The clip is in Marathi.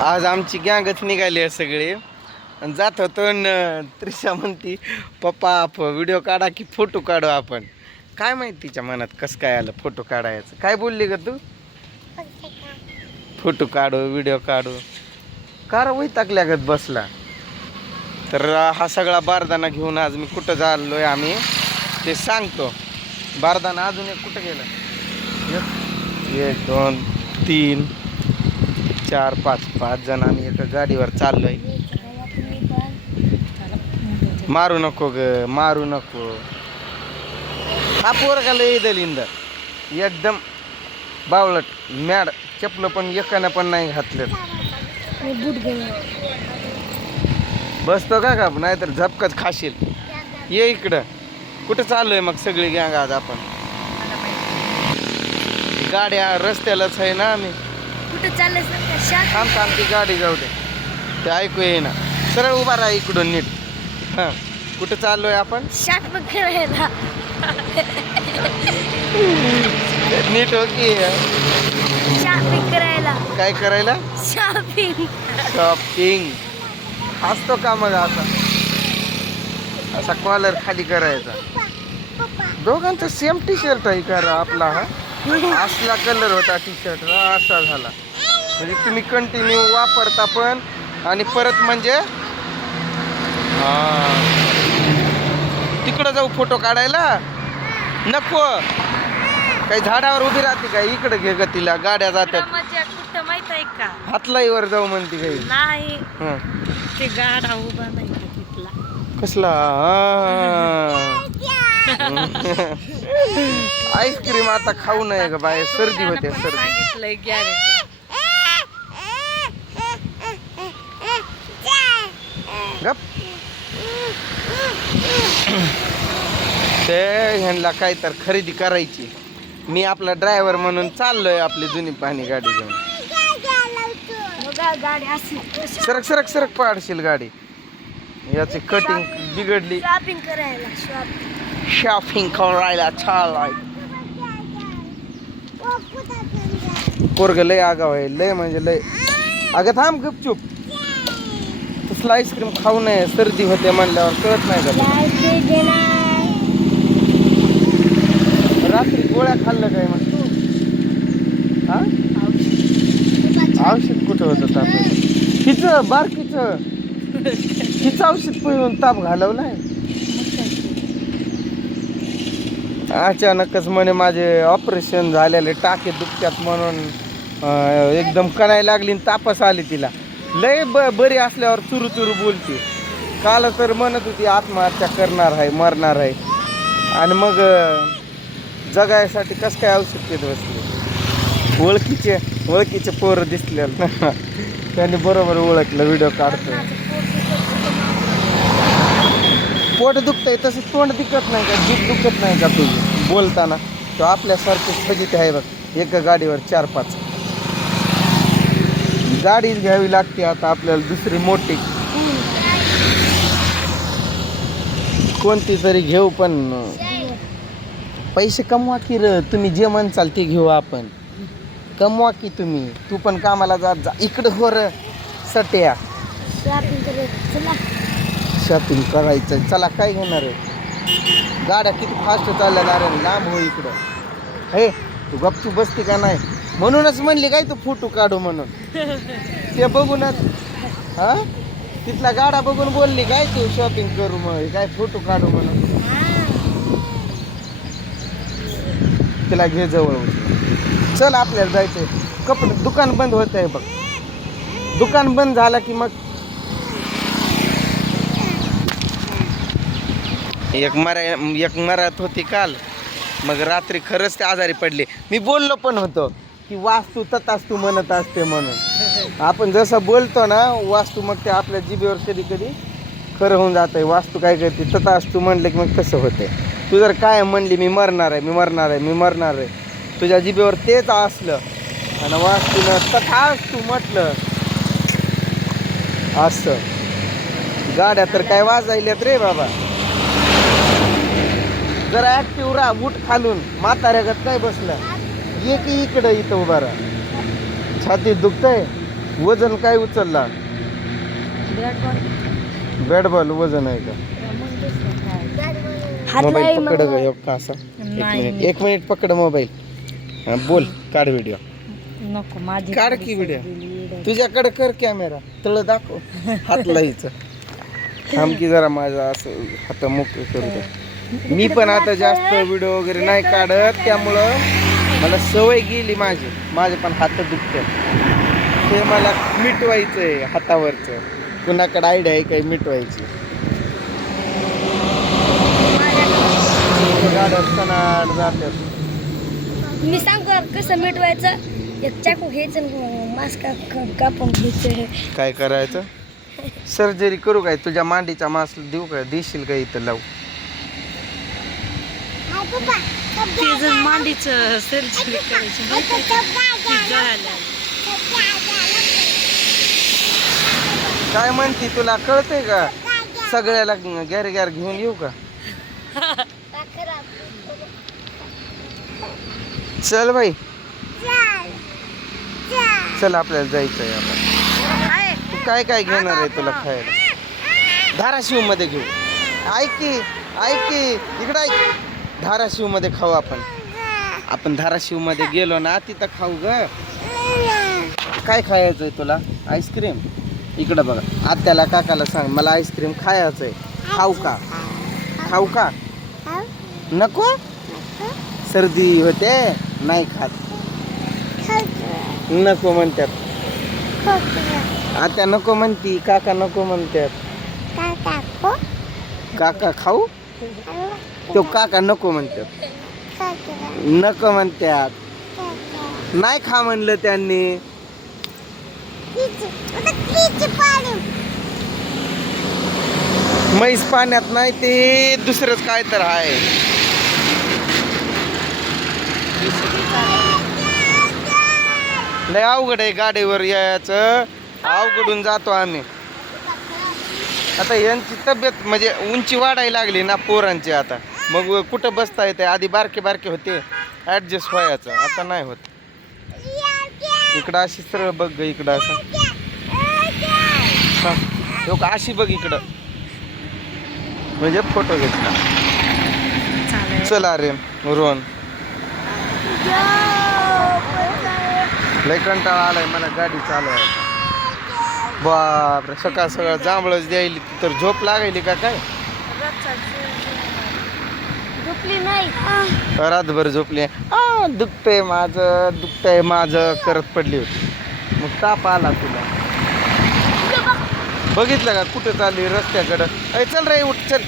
आज आमची गँगच निघाली आहे सगळे आणि जात होतो त्रिशा म्हणती पप्पा व्हिडिओ काढा की फोटो काढू आपण. काय माहिती तिच्या मनात कसं काय आलं फोटो काढायचं. काय बोलली ग तू? फोटो काढू व्हिडिओ काढू कार वैतागल्यागत बसला. तर हा सगळा बारदाना घेऊन आज मी कुठं चाललोय आम्ही ते सांगतो. बारदाना अजून एक कुठं गेलं? 1 2 3 4 5 जण आम्ही एका गाडीवर चाललोय. मारू नको ग मारू नको. हा पोरगा लय दलिंद एकदम बावळट मॅड. चपलं पण एकानं पण नाही घातलं. बसतो का नाहीतर झपकच खाशील. ये इकडं. कुठं चाललोय मग सगळी गँग आज आपण? गाड्या रस्त्यालाच आहे ना आम्ही. कुठं चाललंय? थांब ती गाडी जाऊ दे ते ऐकू ये ना. सरळ उभा राहा इकडून नीट. हां कुठं चाललोय आपण? शॉपिंग करायला. नीट हो की. शॉपिंग करायला. काय करायला? शॉपिंग. शॉपिंग. असतो का मग असा कॉलर खाली करायचा. दोघांचा सेम टी शर्ट आहे का आपला? हा असला कलर होता टी शर्ट असा झाला. म्हणजे तुम्ही कंटिन्यू वापरता पण आणि परत म्हणजे तिकडं जाऊ फोटो काढायला नको. काही झाडावर उभी राहते का? इकडे घे ग तिला. गाड्या जातात. कुठं माहित आहे का? हातलाईवर जाऊ म्हणते काही नाही. ते गाडा उभा नाही तिथला. कसला? आईस्क्रीम आता खाऊ नये ग बाय. सर्दी होते सर्दी. गप. ते ह्यांना काय तर खरेदी करायची. मी आपला ड्रायव्हर म्हणून चाललोय आपली जुनी पाणी गाडी घेऊन. सरक सरक सरक पाडशील गाडी. याची कटिंग बिघडली. शॉपिंग करायला. शॉपिंग करायला चाललाय. पोरग लय आगाव आहे. लय म्हणजे लय. अगं थांब गपचूप. तसलं आईस्क्रीम खाऊ नये सर्दी होते म्हणल्यावर कळत नाही का? रात्री गोळ्या खाल्लं काय मग तू? हा औषध कुठं होतं ताप? हिचं बारकीचं हिचं औषध पिऊन ताप घालवलाय. अचानकच म्हणे माझे ऑपरेशन झालेले टाके दुखतात म्हणून एकदम कणायला लागली आणि तापस आली तिला. लय बरी असल्यावर चुरू चुरू बोलते. काल तर म्हणत होती आत्महत्या करणार आहे मरणार आहे. आणि मग जगायसाठी कसं काय औषध घेत बसले. ओळखीचे पोरं दिसले त्यांनी बरोबर ओळखलं. व्हिडिओ काढतोय. पोट दुखतंय तसं तोंड दिखत नाही का? जीभ दुखत नाही का तुझी बोलताना? तो आपल्यासारखे फजित आहे बघ. एका गाडीवर 4-5 गाडी घ्यावी लागते आता आपल्याला. दुसरी मोठी कोणती तरी घेऊ पण पैसे कमवा की र. तुम्ही जे म्हणचाल ते घेऊ आपण. कमवा की तुम्ही. तू पण कामाला जात जा. इकडं हो र सट्या. शॉपिंग करायचं. चला काय घेणार आहे? गाड्या किती फास्ट चालल्या रे. लांब हो इकडं. हे तू गपचूप बसते का नाही? म्हणूनच म्हणली काय तू फोटो काढू म्हणून. ते बघूनच हा तिथला गाडा बघून बोलली काय तू शॉपिंग करू मग काय फोटो काढू म्हणून. तिला घे जवळ. चल आपल्याला जायचंय. कपडे दुकान बंद होत आहे बघ. दुकान बंद झाला की मग एक मरात होती काल. मग रात्री खरंच ते आजारी पडले. मी बोललो पण होतो की वास्तू तथास्तू म्हणत असते म्हणून. आपण जसं बोलतो ना वास्तू मग ते आपल्या जिभेवर कधी कधी खरं होऊन जात आहे. वास्तू काय करते तथास्तू म्हणलं की मग तसं होते. तू जर काय म्हणली मी मरणार आहे मी मरणार आहे मी मरणार आहे तुझ्या जिभेवर तेच असलं आणि वास्तूनं तथास्तू म्हटलं असं. गाड्या तर काय वाजायल्यात रे बाबा. जरा ऍक्टिव्ह राहा. बूट खालून म्हाताऱ्यागत काय बसला. ये की इकडं इथं उभा राहा. छातीत दुखतंय वजन काय उचलला? बॅट बॉल वजन आहे का? मोबाईल पकड ग एक का असा. एक मिनिट पकड मोबाईल. बोल, काढ व्हिडिओ. नको माझी काढ की व्हिडिओ. तुझ्याकडे कर कॅमेरा, तळ दाखव हात लाईचं. थांब की जरा माझा असं हात मोकळे करू दे. मी पण आता जास्त व्हिडिओ वगैरे नाही काढत, त्यामुळं मला सवय गेली माझे पण हात दुखतात. ते मला मिटवायचंय हातावरचं. कुणाकडे आयडिया आहे काही मिटवायची? गाड्या सणाड जातात. मी सांगू कसं मिटवायचं. एक चाकू घ्यायचं, मास्क कापून घ्यायचं. काय करायचं? सर्जरी करू काय? तुझ्या मांडीचा मास देऊ का? देशील का इथं लावू? ते जर मांडीचं सर्जरी करायची काय म्हणती, तुला कळतंय का? सगळ्याला गॅर घेऊन येऊ का? चल बाई, चल आपल्याला जायचंय आता. तू काय काय घेणार आहे तुला खायला? धाराशिव मध्ये घेऊ. ऐक की इकडं ऐक. धाराशिव मध्ये खाऊ आपण धाराशिव मध्ये गेलो ना तिथं खाऊ ग. काय खायचंय तुला? आईस्क्रीम. इकडं बघा, आत्याला काकाला सांग मला आईस्क्रीम खायचंय. खाऊ का? नको. सर्दी होते, नाही खात. नको म्हणतात. आत्या नको म्हणती, काका नको म्हणतात. काका खाऊ? तो काका नको म्हणतात. नको म्हणतात. नाही खा म्हणलं त्यांनी. म्हैस पाण्यात नाही, ते दुसरंच काय तर आहे. लय अवघड आहे गाडीवर यायचं. अवघडून जातो आम्ही. आता यांची तब्येत म्हणजे उंची वाढायला लागली ना पोरांची. आता मग कुठं बसता येते? आधी बारके होते, ऍडजस्ट व्हायचं. आता नाही होत. इकडं अशी सरळ बघ ग, इकडं असं अशी बघ इकडं, म्हणजे फोटो घेतला. चला रे रोहन, लय कंटाळा आलाय मला गाडी चालवायला. बापरे, सकाळ जांभळच द्यायली तर झोप लागायली का काय? रातभर झोपली. दुखतंय माझं करत पडली होती. मग ताप आला तुला. बघितलं का कुठं चालली रस्त्याकडं? चल रे उठ चल.